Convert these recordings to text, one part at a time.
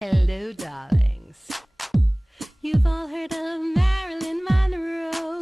Hello, darlings. You've all heard of Marilyn Monroe.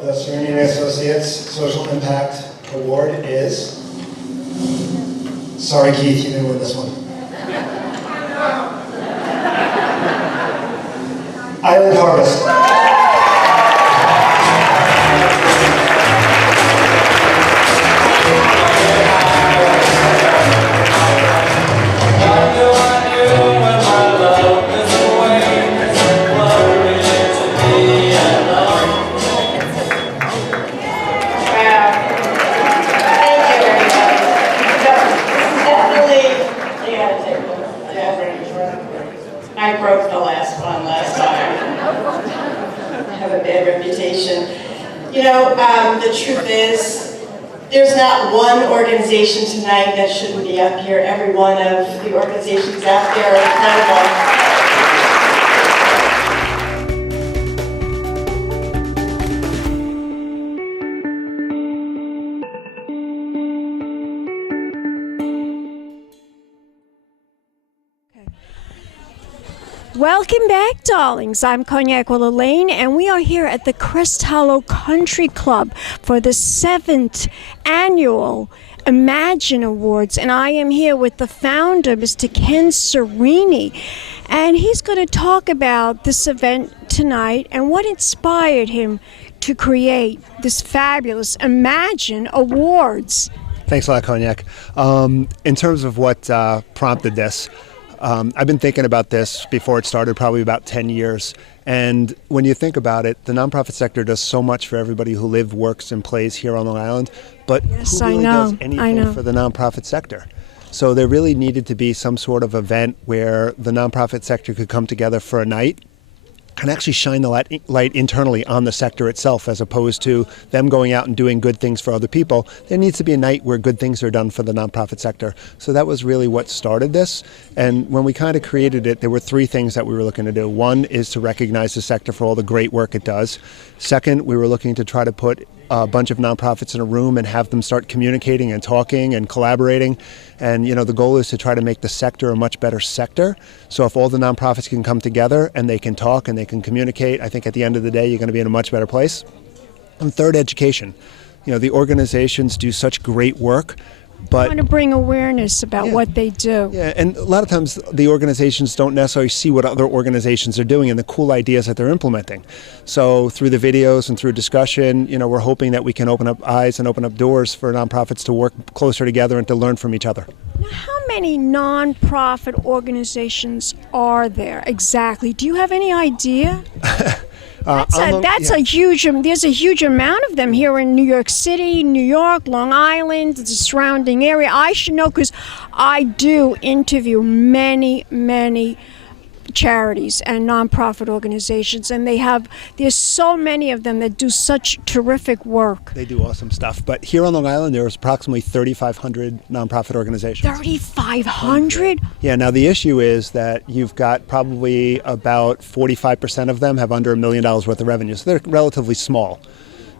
The Cerini and Associates Social Impact Award is... Sorry, Keith, you didn't win this one. Island Harvest. I broke the last one last time. I have a bad reputation. You know, the truth is, there's not one organization tonight that shouldn't be up here. Every one of the organizations out there are incredible. Welcome back, darlings. I'm Cognac Wellerlane, and we are here at the Crest Hollow Country Club for the 7th annual Imagine Awards, and I am here with the founder, Mr. Ken Cerini, and he's going to talk about this event tonight and what inspired him to create this fabulous Imagine Awards. Thanks a lot, Cognac. In terms of what prompted this, I've been thinking about this before it started, probably about 10 years. And when you think about it, the nonprofit sector does so much for everybody who lives, works, and plays here on Long Island. But Yes, who really does I anything know. for the nonprofit sector? So there really needed to be some sort of event where the nonprofit sector could come together for a night and actually shine the light internally on the sector itself, as opposed to them going out and doing good things for other people. There needs to be a night where good things are done for the nonprofit sector. So that was really what started this. And when we kind of created it, there were 3 things that we were looking to do. One is to recognize the sector for all the great work it does. Second, we were looking to try to put a bunch of nonprofits in a room and have them start communicating and talking and collaborating. And you know, the goal is to try to make the sector a much better sector. So if all the nonprofits can come together and they can talk and they can communicate, I think at the end of the day you're going to be in a much better place. And third, education. You know, the organizations do such great work, but I want to bring awareness about Yeah. what they do. yeah, and a lot of times the organizations don't necessarily see what other organizations are doing and the cool ideas that they're implementing. So through the videos and through discussion, you know, we're hoping that we can open up eyes and open up doors for nonprofits to work closer together and to learn from each other. Now, how many nonprofit organizations are there exactly? Do you have any idea? There's a huge amount of them here in New York City, New York, Long Island, the surrounding area. I should know because I do interview many charities and nonprofit organizations, and there's so many of them that do such terrific work. They do awesome stuff. But here on Long Island, there's approximately 3,500 nonprofit organizations. 3,500? Yeah, now the issue is that you've got probably about 45% of them have under $1 million worth of revenue. So they're relatively small.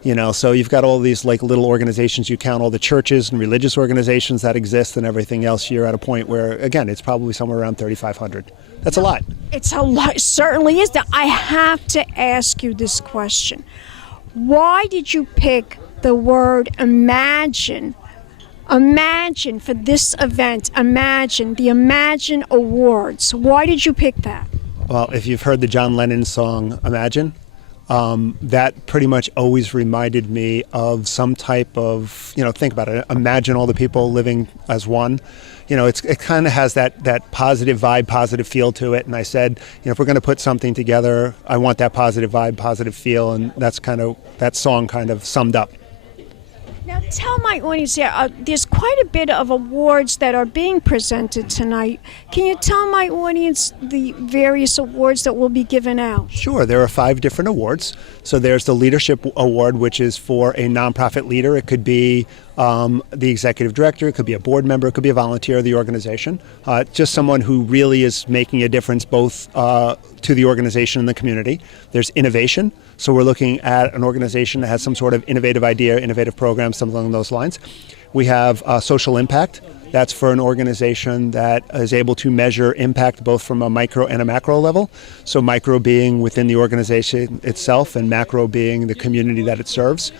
You know, so you've got all these like little organizations, you count all the churches and religious organizations that exist and everything else, you're at a point where, again, it's probably somewhere around 3,500. That's a lot. It's a lot, certainly is. That I have to ask you this question. Why did you pick the word imagine? Imagine for this event, imagine, the Imagine Awards. Why did you pick that? Well, if you've heard the John Lennon song, Imagine, that pretty much always reminded me of some type of, think about it, imagine all the people living as one. It kind of has that positive vibe, positive feel to it. And I said, if we're going to put something together, I want that positive vibe, positive feel. And that's that song kind of summed up. Now tell my audience here, there's quite a bit of awards that are being presented tonight. Can you tell my audience the various awards that will be given out? Sure. There are 5 different awards. So there's the Leadership Award, which is for a nonprofit leader. It could be the executive director, it could be a board member, it could be a volunteer of the organization. Just someone who really is making a difference both to the organization and the community. There's innovation. So we're looking at an organization that has some sort of innovative idea, innovative program, something along those lines. We have social impact. That's for an organization that is able to measure impact both from a micro and a macro level. So micro being within the organization itself and macro being the community that it serves.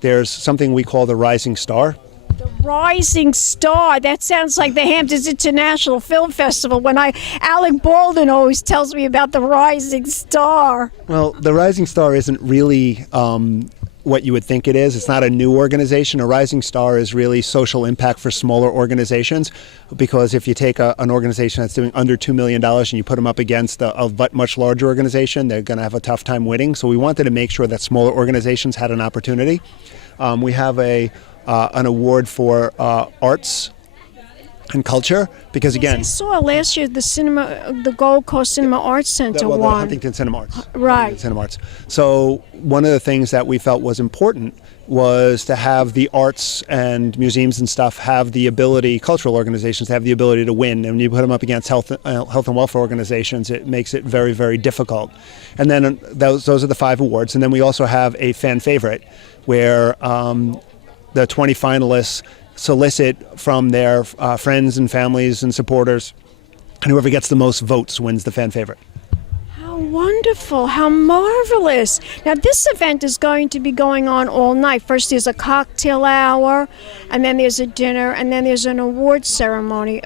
There's something we call the Rising Star. The Rising Star. That sounds like the Hamptons International Film Festival. Alec Baldwin always tells me about the Rising Star. Well, the Rising Star isn't really what you would think it is. It's not a new organization. A Rising Star is really social impact for smaller organizations, because if you take an organization that's doing under $2 million and you put them up against a much larger organization, they're going to have a tough time winning. So we wanted to make sure that smaller organizations had an opportunity. We have an award for arts and culture, because again, I saw last year the Gold Coast Cinema Arts Center the won. Huntington Cinema Arts. Right. Huntington Cinema Arts. So one of the things that we felt was important was to have the arts and museums and stuff have the ability, cultural organizations have the ability to win. And when you put them up against health and welfare organizations, it makes it very, very difficult. And then those are the 5 awards. And then we also have a fan favorite where the 20 finalists solicit from their friends and families and supporters, and whoever gets the most votes wins the fan favorite. How wonderful, how marvelous. Now this event is going to be going on all night. First there's a cocktail hour, and then there's a dinner, and then there's an award ceremony.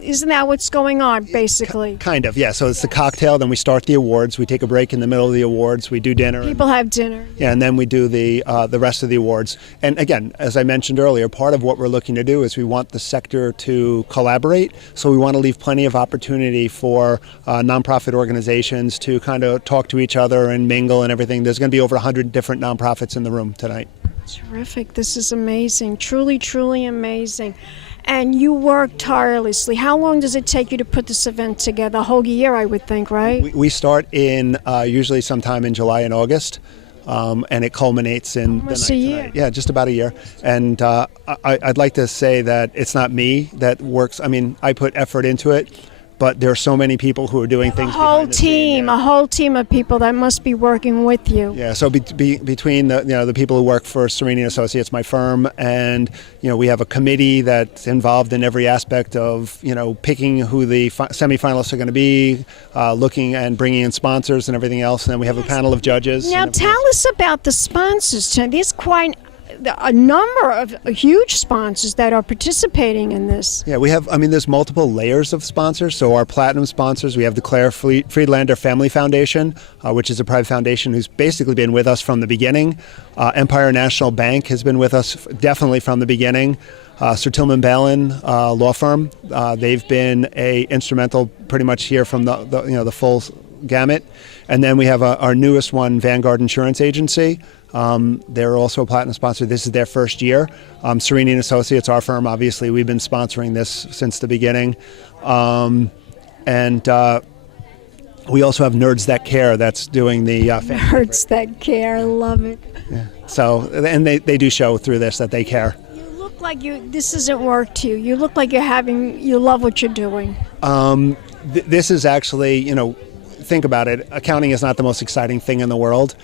Isn't that what's going on, basically? Kind of, yeah. So it's the cocktail, then we start the awards, we take a break in the middle of the awards, we do dinner. People have dinner. Yeah, and then we do the rest of the awards. And again, as I mentioned earlier, part of what we're looking to do is we want the sector to collaborate. So we want to leave plenty of opportunity for nonprofit organizations to kind of talk to each other and mingle and everything. There's going to be over 100 different nonprofits in the room tonight. Terrific. This is amazing. Truly, truly amazing. And you work tirelessly. How long does it take you to put this event together? A whole year, I would think, right? We start in usually sometime in July and August, and it culminates in almost the night a year. tonight. Yeah, just about a year. And I'd like to say that it's not me that works. I mean, I put effort into it, but there are so many people who are doing things behind the scene. A whole team of people that must be working with you. Yeah, so between the people who work for Cerini and Associates, my firm, and we have a committee that's involved in every aspect of picking who the semifinalists are going to be, looking and bringing in sponsors and everything else, and then we have a panel of judges. Now tell us about the sponsors. There's quite a number of huge sponsors that are participating in this. Yeah, there's multiple layers of sponsors. So our platinum sponsors, we have the Claire Friedlander Family Foundation, which is a private foundation who's basically been with us from the beginning. Empire National Bank has been with us definitely from the beginning. Sir Tillman Balin law firm, they've been instrumental pretty much here from the full gamut. And then we have our newest one, Vanguard Insurance Agency. They're also a platinum sponsor. This is their first year. Cerini and Associates, our firm, obviously, we've been sponsoring this since the beginning. And we also have Nerds That Care that's doing the Nerds That Care, I love it. Yeah. So, and they do show through this that they care. You look like this isn't work to you. You look like you love what you're doing. This is actually, think about it, accounting is not the most exciting thing in the world.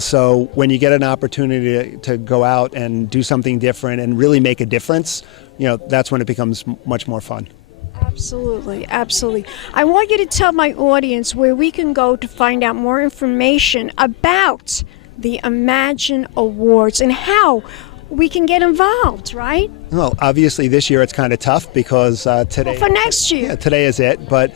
So when you get an opportunity to go out and do something different and really make a difference, that's when it becomes much more fun. Absolutely, absolutely. I want you to tell my audience where we can go to find out more information about the Imagine Awards and how we can get involved, right? Well, obviously this year it's kind of tough because today... Well, for next year. Yeah, today is it, but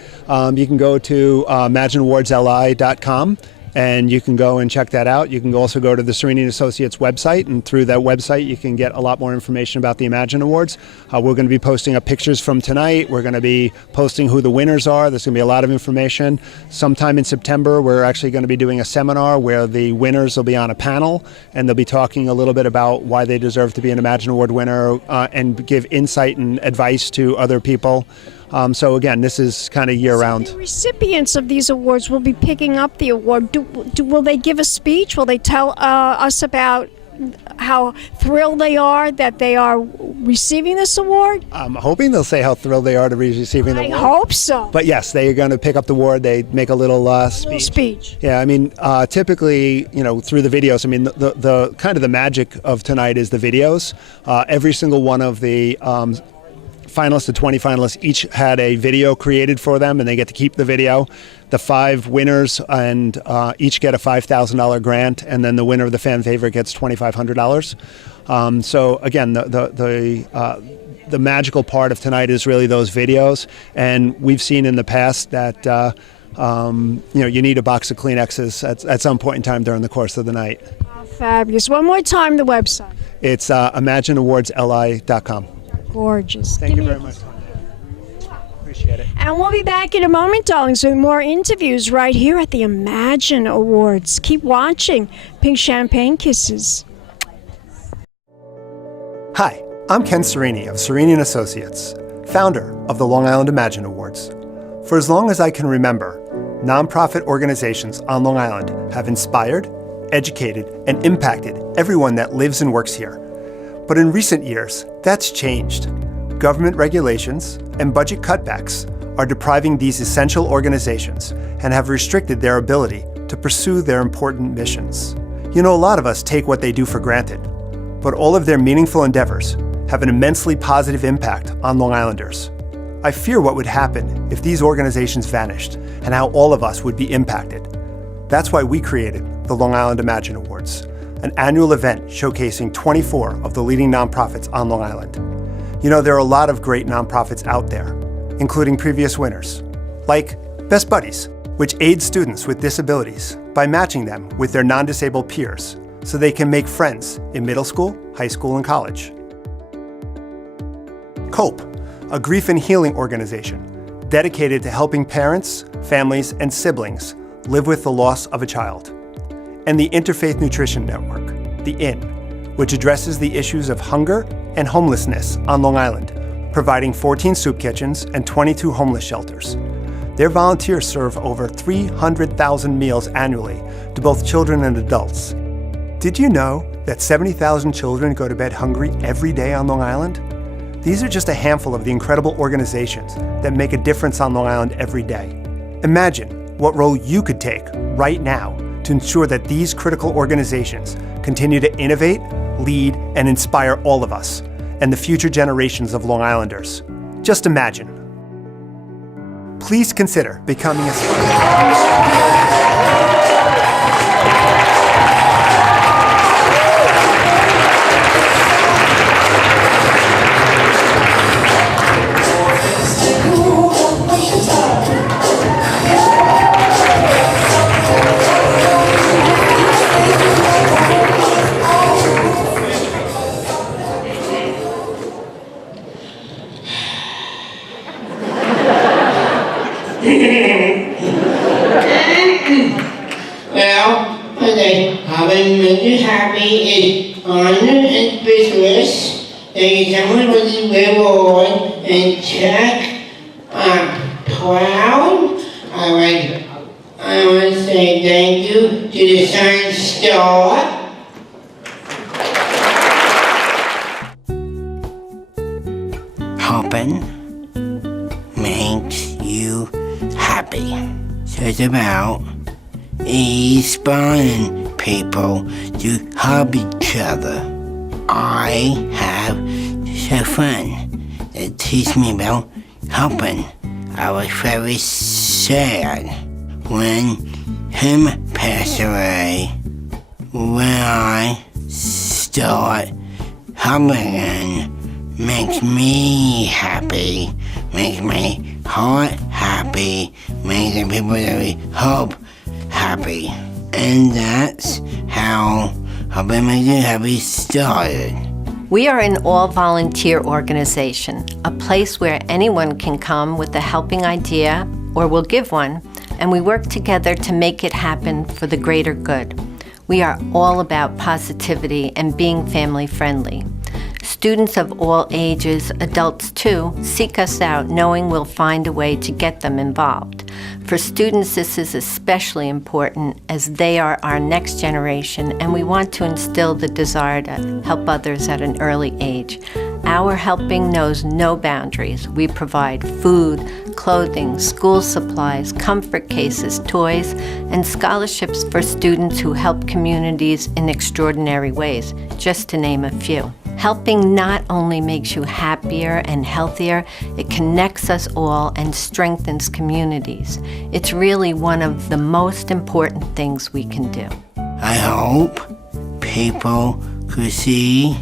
you can go to imagineawardsli.com. and you can go and check that out. You can also go to the Cerini & Associates website, and through that website you can get a lot more information about the Imagine Awards. We're going to be posting up pictures from tonight. We're going to be posting who the winners are. There's going to be a lot of information. Sometime in September, we're actually going to be doing a seminar where the winners will be on a panel, and they'll be talking a little bit about why they deserve to be an Imagine Award winner and give insight and advice to other people. So again, this is kind of year-round. So the recipients of these awards will be picking up the award. Will they give a speech? Will they tell us about how thrilled they are that they are receiving this award? I'm hoping they'll say how thrilled they are to be receiving the award. I hope so. But yes, they are going to pick up the award. They make a little speech. Yeah, I mean, typically, through the videos, I mean, the kind of the magic of tonight is the videos. Every single one of the finalists, the 20 finalists, each had a video created for them, and they get to keep the video. The 5 winners and each get a $5,000 grant, and then the winner of the fan favorite gets $2,500. So again, the magical part of tonight is really those videos, and we've seen in the past that you need a box of Kleenexes at some point in time during the course of the night. Oh, fabulous. One more time, the website. It's ImagineAwardsLI.com. Gorgeous. Thank you very much. Appreciate it. And we'll be back in a moment, darlings, with more interviews right here at the Imagine Awards. Keep watching. Pink Champagne Kisses. Hi, I'm Ken Cerini of Cerini & Associates, founder of the Long Island Imagine Awards. For as long as I can remember, nonprofit organizations on Long Island have inspired, educated, and impacted everyone that lives and works here. But in recent years, that's changed. Government regulations and budget cutbacks are depriving these essential organizations and have restricted their ability to pursue their important missions. A lot of us take what they do for granted, but all of their meaningful endeavors have an immensely positive impact on Long Islanders. I fear what would happen if these organizations vanished and how all of us would be impacted. That's why we created the Long Island Imagine Awards, an annual event showcasing 24 of the leading nonprofits on Long Island. There are a lot of great nonprofits out there, including previous winners, like Best Buddies, which aids students with disabilities by matching them with their non-disabled peers so they can make friends in middle school, high school, and college. COPE, a grief and healing organization dedicated to helping parents, families, and siblings live with the loss of a child. And the Interfaith Nutrition Network, the IN, which addresses the issues of hunger and homelessness on Long Island, providing 14 soup kitchens and 22 homeless shelters. Their volunteers serve over 300,000 meals annually to both children and adults. Did you know that 70,000 children go to bed hungry every day on Long Island? These are just a handful of the incredible organizations that make a difference on Long Island every day. Imagine what role you could take right now to ensure that these critical organizations continue to innovate, lead, and inspire all of us and the future generations of Long Islanders. Just imagine. Please consider becoming a sponsor. Well, today, having made you happy is honor and business. Thank you so much for the reward and check. I'm proud. I want to say thank you to the Sun Star. Hoping makes you happy. So it's about inspiring people to help each other. I have so fun. It teaches me about helping. I was very sad when him passed away. When I start helping again, makes me happy, makes my heart happy, makes the people that we hope happy. And that's how Imagine Happy started. We are an all-volunteer organization, a place where anyone can come with a helping idea or will give one, and we work together to make it happen for the greater good. We are all about positivity and being family-friendly. Students of all ages, adults too, seek us out knowing we'll find a way to get them involved. For students, this is especially important as they are our next generation and we want to instill the desire to help others at an early age. Our helping knows no boundaries. We provide food, clothing, school supplies, comfort cases, toys, and scholarships for students who help communities in extraordinary ways, just to name a few. Helping not only makes you happier and healthier, it connects us all and strengthens communities. It's really one of the most important things we can do. I hope people could see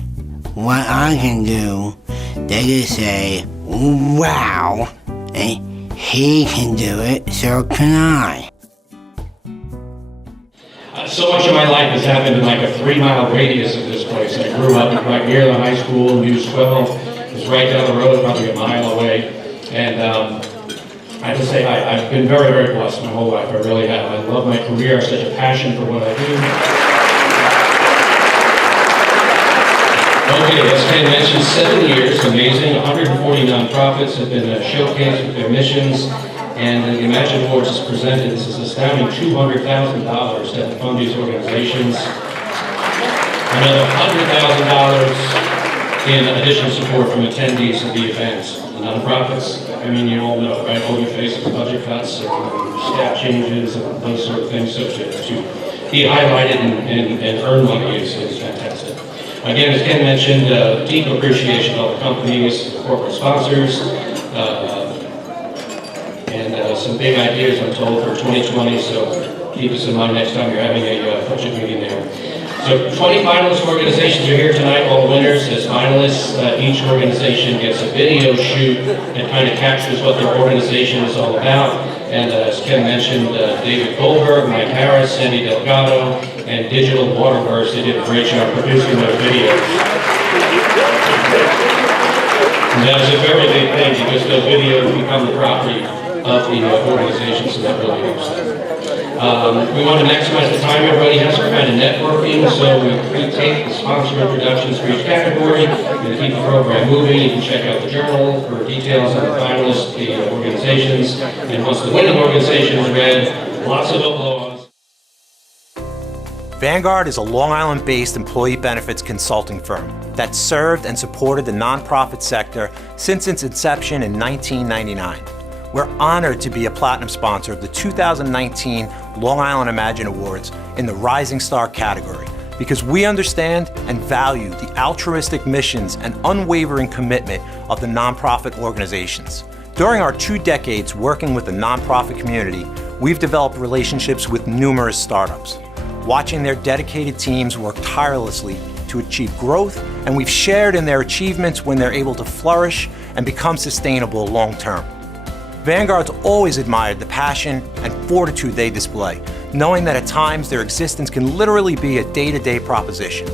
what I can do. They can say, wow, and he can do it, so can I. So much of my life has happened in like a 3-mile radius of this place. I grew up right near the high school, News 12. It was right down the road, probably a mile away. And I have to say, I've been very, very blessed my whole life. I really have. I love my career. I have such a passion for what I do. Okay, as Ken mentioned, 7 years, amazing. 140 nonprofits have been showcased with their missions. And the Imagine Awards is presented. This is astounding $200,000 to fund these organizations. Another $100,000 in additional support from attendees of the events. The nonprofits, I mean, you all know, right? All you face is budget cuts, staff changes, and those sort of things. So to be highlighted and earn money is fantastic. Again, as Ken mentioned, deep appreciation of all the companies, corporate sponsors, and some big ideas, I'm told, for 2020, so keep this in mind next time you're having a budget meeting there. So 20 finalist organizations are here tonight, all winners as finalists. Each organization gets a video shoot that kind of captures what their organization is all about. And as Ken mentioned, David Goldberg, Mike Harris, Sandy Delgado, and Digital Waterburst, they did a great job producing those videos. And that is a very big thing because those videos become the property of the organization, so that really helps them. We want to maximize the time everybody has for kind of networking, so we pre-tape the sponsor introductions for each category. We're going to keep the program moving. You can check out the journal for details on the finalists, the organizations, and once the winning organization is read, lots of applause. Vanguard is a Long Island-based employee benefits consulting firm that served and supported the nonprofit sector since its inception in 1999. We're honored to be a platinum sponsor of the 2019 Long Island Imagine Awards in the Rising Star category because we understand and value the altruistic missions and unwavering commitment of the nonprofit organizations. During our 2 decades working with the nonprofit community, we've developed relationships with numerous startups, watching their dedicated teams work tirelessly to achieve growth, and we've shared in their achievements when they're able to flourish and become sustainable long-term. Vanguard's always admired the passion and fortitude they display, knowing that at times their existence can literally be a day-to-day proposition.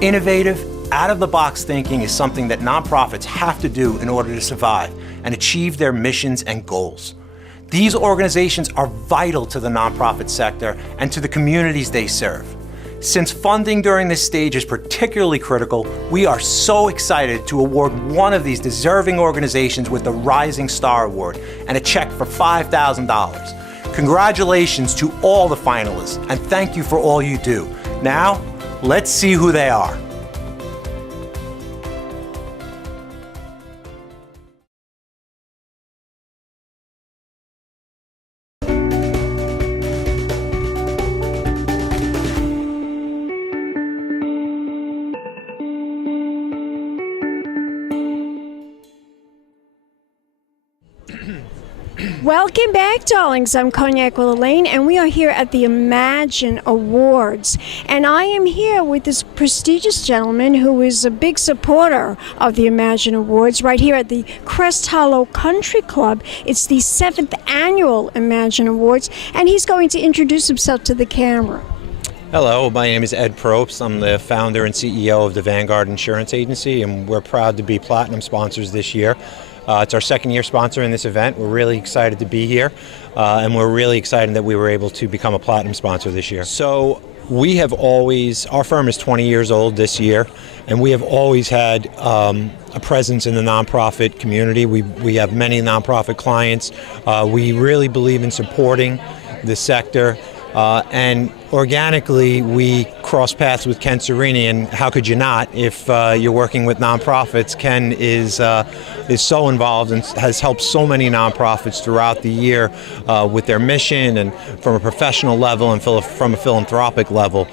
Innovative, out-of-the-box thinking is something that nonprofits have to do in order to survive and achieve their missions and goals. These organizations are vital to the nonprofit sector and to the communities they serve. Since funding during this stage is particularly critical, we are so excited to award one of these deserving organizations with the Rising Star Award and a check for $5,000. Congratulations to all the finalists, and thank you for all you do. Now, let's see who they are. Welcome back, darlings. I'm Cognac Wellerlane, and we are here at the Imagine Awards. And I am here with this prestigious gentleman who is a big supporter of the Imagine Awards right here at the Crest Hollow Country Club. It's the 7th annual Imagine Awards, and he's going to introduce himself to the camera. Hello, my name is Ed Probst. I'm the founder and CEO of the Vanguard Insurance Agency, and we're proud to be Platinum sponsors this year. It's our second year sponsoring this event. We're really excited to be here, and we're really excited that we were able to become a Platinum sponsor this year. So we have always, our firm is 20 years old this year, and we have always had a presence in the nonprofit community. We have many nonprofit clients. We really believe in supporting the sector. And organically, we cross paths with Ken Cerini, and how could you not if you're working with nonprofits? Ken is so involved and has helped so many nonprofits throughout the year with their mission and from a professional level and from a philanthropic level.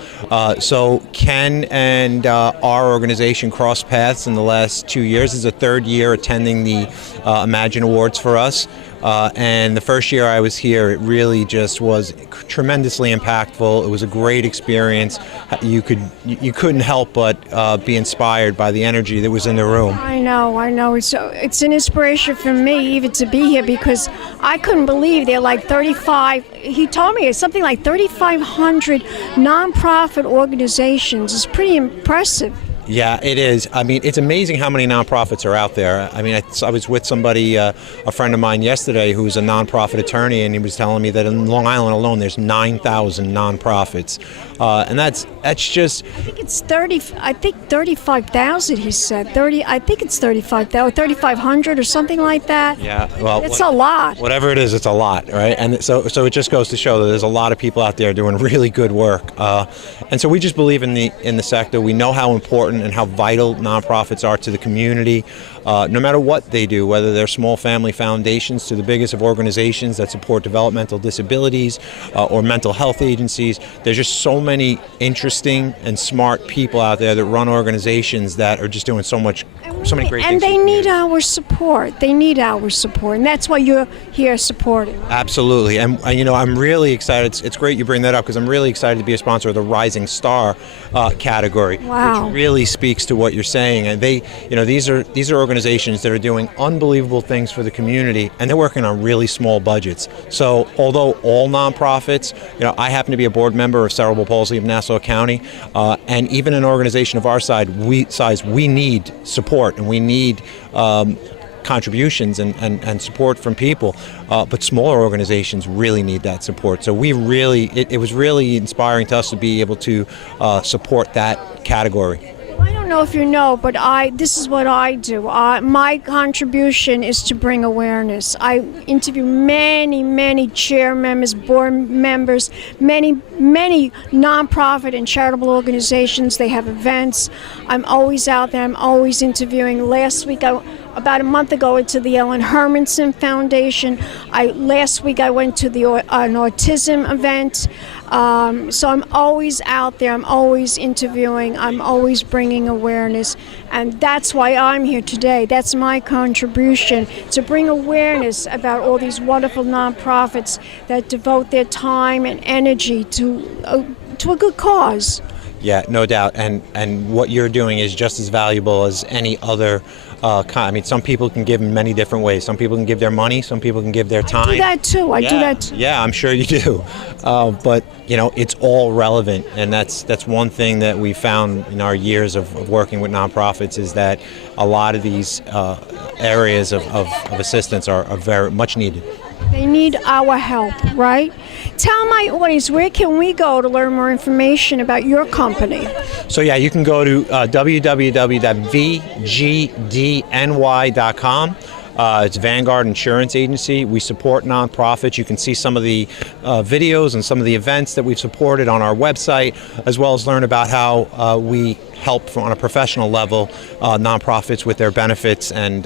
So Ken and our organization crossed paths in the last 2 years. This is the third year attending the Imagine Awards for us. And the first year I was here, it really just was tremendously impactful. It was a great experience. You couldn't help but be inspired by the energy that was in the room. I know. It's an inspiration for me even to be here, because I couldn't believe there are like 35. He told me it's something like 3,500 nonprofit organizations. It's pretty impressive. Yeah, it is. I mean, it's amazing how many nonprofits are out there. I mean, I was with somebody, a friend of mine yesterday who's a nonprofit attorney, and he was telling me that in Long Island alone, there's 9,000 nonprofits. And that's just... I think it's 35,000, he said. I think it's 35,000, 3,500 or something like that. Yeah, well... It's a lot. Whatever it is, it's a lot, right? And so it just goes to show that there's a lot of people out there doing really good work. And so we just believe in the sector. We know how important and how vital nonprofits are to the community, no matter what they do, whether they're small family foundations to the biggest of organizations that support developmental disabilities or mental health agencies. There's just so many interesting and smart people out there that run organizations that are just doing so many great things. And they need our support. And that's why you're here supporting. Absolutely. And I'm really excited. It's great you bring that up, because I'm really excited to be a sponsor of the Rising Star category. Wow. Which really speaks to what you're saying. And these are organizations that are doing unbelievable things for the community, and they're working on really small budgets. So although all nonprofits, I happen to be a board member of Cerebral Palsy of Nassau County, and even an organization of our size, we need support, and we need contributions and support from people, but smaller organizations really need that support. So it was really inspiring to us to be able to support that category. I don't know if you know, but this is what I do. My contribution is to bring awareness. I interview many chair members, board members, many nonprofit and charitable organizations. They have events. I'm always out there. I'm always interviewing. Last week, about a month ago, I went to the Ellen Hermanson Foundation. Last week I went to an autism event. So I'm always out there. I'm always interviewing. I'm always bringing awareness. And that's why I'm here today. That's my contribution, to bring awareness about all these wonderful nonprofits that devote their time and energy to a good cause. Yeah, no doubt. And what you're doing is just as valuable as any other some people can give in many different ways. Some people can give their money. Some people can give their time. I do that too. Yeah, I'm sure you do. But it's all relevant, and that's one thing that we found in our years of working with nonprofits, is that a lot of these areas of assistance are very much needed. They need our help, right? Tell my audience, where can we go to learn more information about your company? So yeah, you can go to www.vgdny.com. It's Vanguard Insurance Agency. We support nonprofits. You can see some of the videos and some of the events that we've supported on our website, as well as learn about how we help on a professional level nonprofits with their benefits, and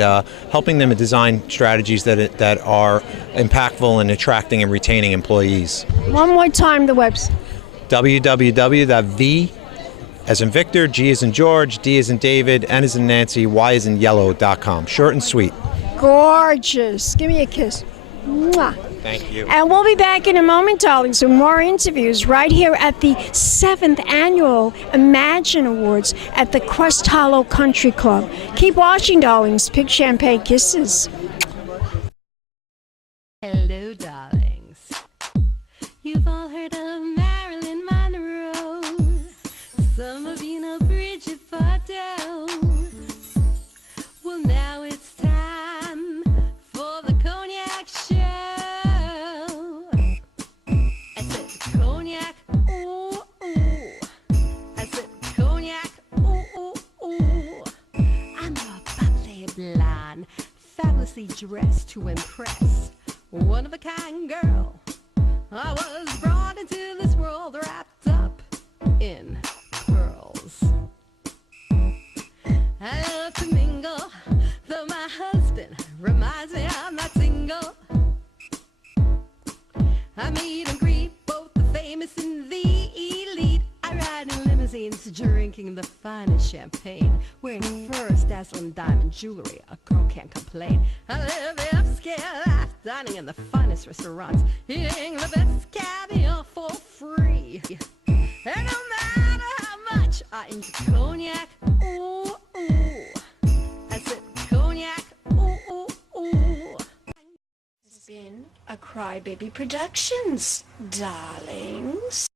helping them design strategies that are impactful in attracting and retaining employees. One more time, the website. www.v as in Victor, G as in George, D as in David, N as in Nancy, Y as in yellow.com. Short and sweet. Gorgeous. Give me a kiss. Mwah. Thank you. And we'll be back in a moment, darlings, with more interviews right here at the 7th Annual Imagine Awards at the Crest Hollow Country Club. Keep watching, darlings. Pig champagne kisses. Hello, darlings. You've all heard of Marilyn Monroe. Summer vino Bridget Fardell. Well, now it's time for the Cognac show. I said Cognac, ooh, ooh. I said Cognac, ooh, ooh, ooh. I'm a bubbly blonde, fabulously dressed to impress. One of a kind girl. I was brought into this world wrapped up in pearls. I love to mingle, though my husband reminds me I'm not single. I meet and greet both the famous and the elite. I ride in limousines, drinking the finest champagne, wearing furs, dazzling diamond jewelry. A girl can't complain. I live the upscale life, dining in the finest restaurants, eating the best caviar for free. And no matter how much I enjoy cognac, ooh, ooh. I said cognac, ooh, ooh, ooh. It's been a Crybaby Productions, darlings.